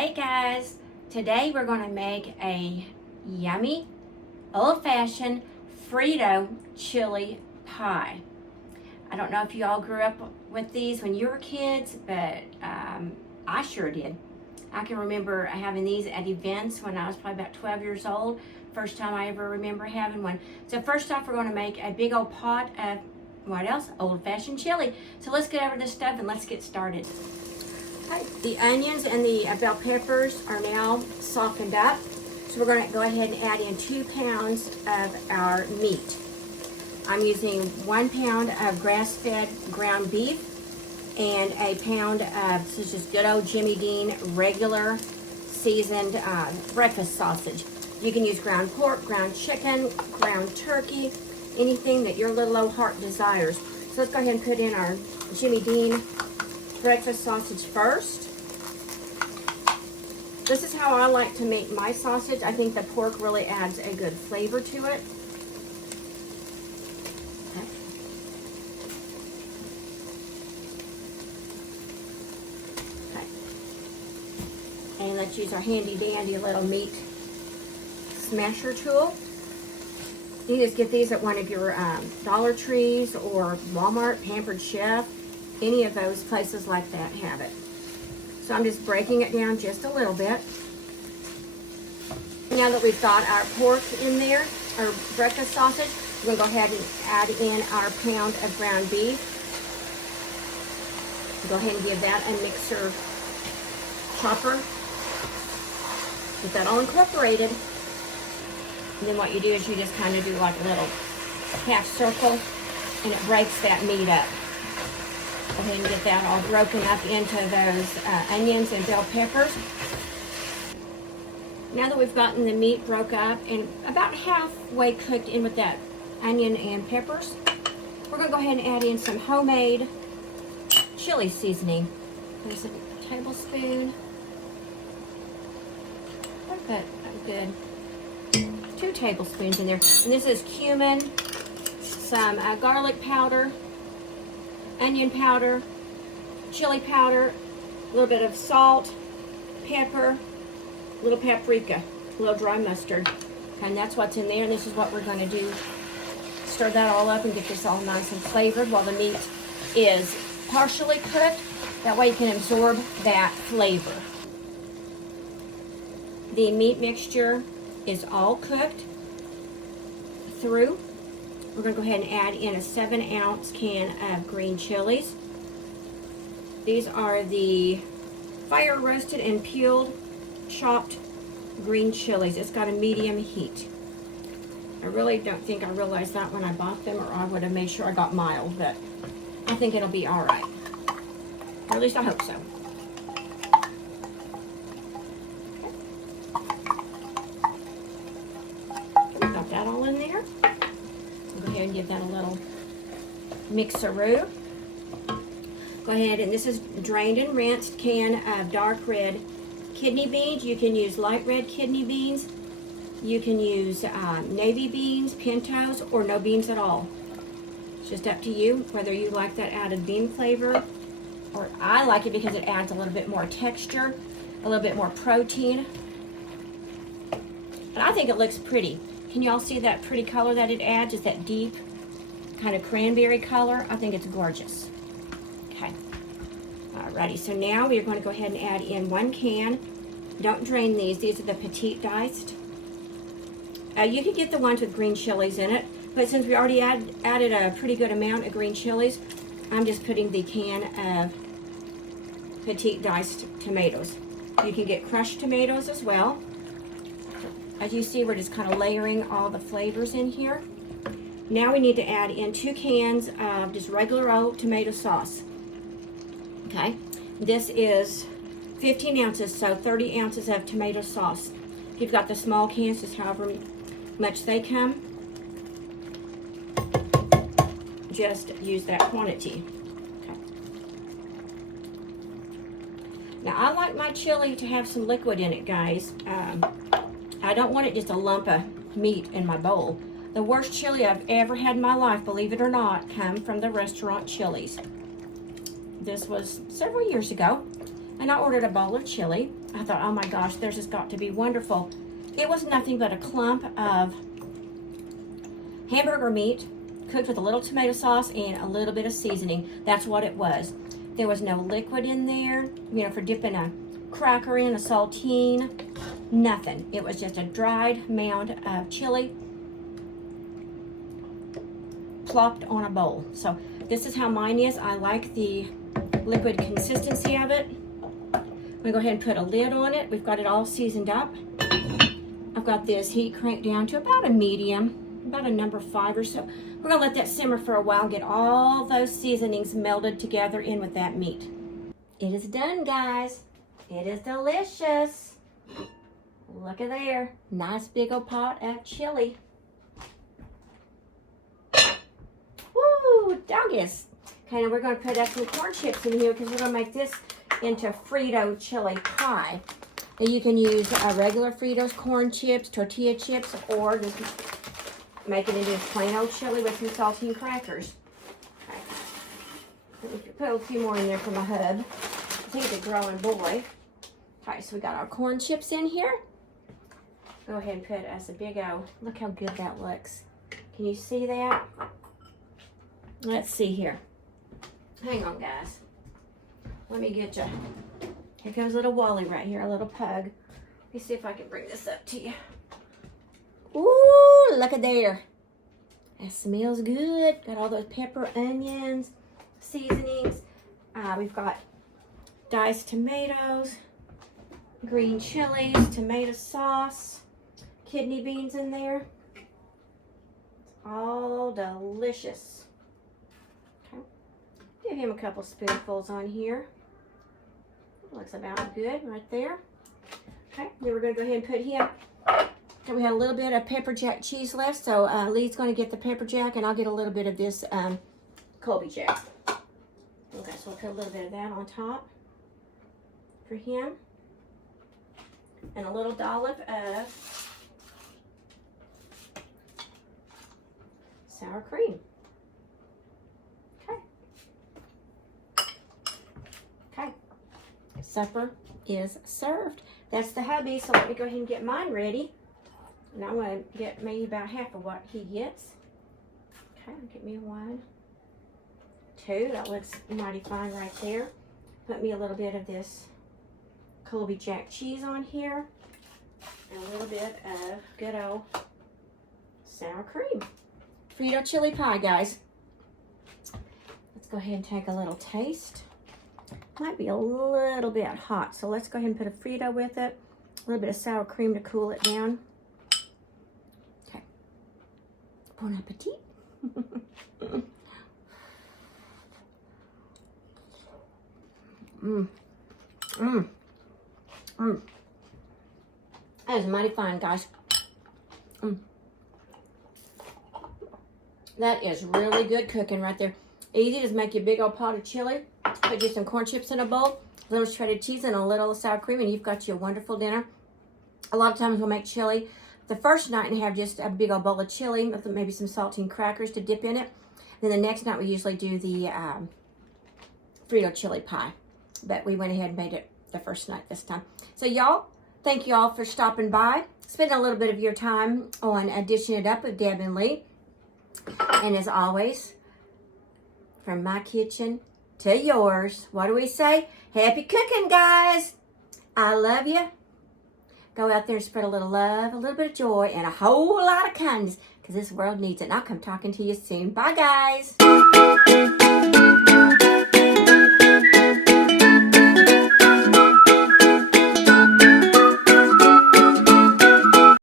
Hey guys, today we're going to make a yummy old-fashioned Frito Chili Pie. I don't know if you all grew up with these when you were kids, but I sure did. I can remember having these at events when I was probably about 12 years old. First time I ever remember having one. So first off, we're going to make a big old pot of, what else? Old-fashioned chili. So let's get over this stuff and let's get started. Okay, the onions and the bell peppers are now softened up. So we're going to go ahead and add in 2 pounds of our meat. I'm using 1 pound of grass-fed ground beef and a pound of, this is just good old Jimmy Dean regular seasoned breakfast sausage. You can use ground pork, ground chicken, ground turkey, anything that your little old heart desires. So let's go ahead and put in our Jimmy Dean breakfast sausage first. This is how I like to make my sausage. I think the pork really adds a good flavor to it. Okay. And let's use our handy dandy little meat smasher tool. You can just get these at one of your Dollar Trees or Walmart, Pampered Chef. Any of those places like that have it. So I'm just breaking it down just a little bit. Now that we've got our pork in there, our breakfast sausage, we're going to go ahead and add in our pound of ground beef. Go ahead and give that a mixer chopper. Get that all incorporated. And then what you do is you just kind of do like a little half circle and it breaks that meat up. Go ahead and get that all broken up into those onions and bell peppers. Now that we've gotten the meat broke up and about halfway cooked in with that onion and peppers, we're going to go ahead and add in some homemade chili seasoning. There's a tablespoon. I'll put a good 2 tablespoons in there. And this is cumin, some garlic powder, onion powder, chili powder, a little bit of salt, pepper, a little paprika, a little dry mustard. And that's what's in there. And this is what we're going to do. Stir that all up and get this all nice and flavored while the meat is partially cooked. That way you can absorb that flavor. The meat mixture is all cooked through. We're going to go ahead and add in a 7-ounce can of green chilies. These are the fire roasted and peeled chopped green chilies. It's got a medium heat. I really don't think I realized that when I bought them, or I would have made sure I got mild, but I think it'll be all right. Or at least I hope so. Okay. Got that all in there. Go ahead and give that a little mixeroo. Go ahead, and this is drained and rinsed can of dark red kidney beans. You can use light red kidney beans. You can use navy beans, pintos, or no beans at all. It's just up to you whether you like that added bean flavor, or I like it because it adds a little bit more texture, a little bit more protein. And I think it looks pretty. Can you all see that pretty color that it adds? Just that deep kind of cranberry color. I think it's gorgeous. Okay. Alrighty, so now we're going to go ahead and add in 1 can. Don't drain these. These are the petite diced. You could get the ones with green chilies in it, but since we already added a pretty good amount of green chilies, I'm just putting the can of petite diced tomatoes. You can get crushed tomatoes as well. As you see, we're just kind of layering all the flavors in here. Now we need to add in 2 cans of just regular old tomato sauce. Okay, this is 15 ounces, so 30 ounces of tomato sauce. If you've got the small cans, just however much they come, just use that quantity. Okay. Now I like my chili to have some liquid in it, guys. I don't want it just a lump of meat in my bowl. The worst chili I've ever had in my life, believe it or not, come from the restaurant Chili's. This was several years ago, And I ordered a bowl of chili. I thought, oh my gosh, this has got to be wonderful. It was nothing but a clump of hamburger meat cooked with a little tomato sauce and a little bit of seasoning. That's what it was. There was no liquid in there, you know, for dipping a cracker in, a saltine, nothing. It was just a dried mound of chili plopped on a bowl. So this is how mine is. I like the liquid consistency of it. I'm gonna go ahead and put a lid on it. We've got it all seasoned up. I've got this heat cranked down to about a medium, about a number 5 or so. We're gonna let that simmer for a while, get all those seasonings melded together in with that meat. It is done, guys. It is delicious. Look at there. Nice big old pot of chili. Woo, doggies. Okay, now we're gonna put some corn chips in here because we're gonna make this into Frito Chili Pie. Now you can use regular Fritos corn chips, tortilla chips, or just make it into plain old chili with some saltine crackers. Okay. Let me put a few more in there for my hub. He's a growing boy. Okay, so we got our corn chips in here. Go ahead and put us a big O. Look how good that looks. Can you see that? Let's see here. Hang on, guys. Let me get you. Here comes little Wally right here, a little pug. Let me see if I can bring this up to you. Ooh, look at there. That smells good. Got all those pepper, onions, seasonings. We've got diced tomatoes, green chilies, tomato sauce, kidney beans in there. All delicious. Okay. Give him a couple spoonfuls on here. Looks about good right there. Okay, then we're going to go ahead and put him. So we had a little bit of pepper jack cheese left, so Lee's going to get the pepper jack, and I'll get a little bit of this Colby jack. Okay, so we'll put a little bit of that on top for him, and a little dollop of sour cream. Okay. Okay. Supper is served. That's the hubby, so let me go ahead and get mine ready. And I'm going to get maybe about half of what he gets. Okay, get me 1, 2. That looks mighty fine right there. Put me a little bit of this Colby Jack cheese on here. And a little bit of good old sour cream. Frito Chili Pie, guys. Let's go ahead and take a little taste. Might be a little bit hot, so let's go ahead and put a Frito with it. A little bit of sour cream to cool it down. Okay. Bon appetit. That is mighty fine, guys. That is really good cooking right there. Easy, just make you a big old pot of chili. Put you some corn chips in a bowl, a little shredded cheese, and a little sour cream, and you've got you a wonderful dinner. A lot of times we'll make chili the first night and have just a big old bowl of chili with maybe some saltine crackers to dip in it. Then the next night we usually do the Frito Chili Pie. But we went ahead and made it the first night this time. So y'all, thank you all for stopping by. Spending a little bit of your time on dishing it up with Deb and Lee. And as always, from my kitchen to yours, what do we say? Happy cooking, guys. I love you. Go out there and spread a little love, a little bit of joy, and a whole lot of kindness, because this world needs it. And I'll come talking to you soon. Bye, guys.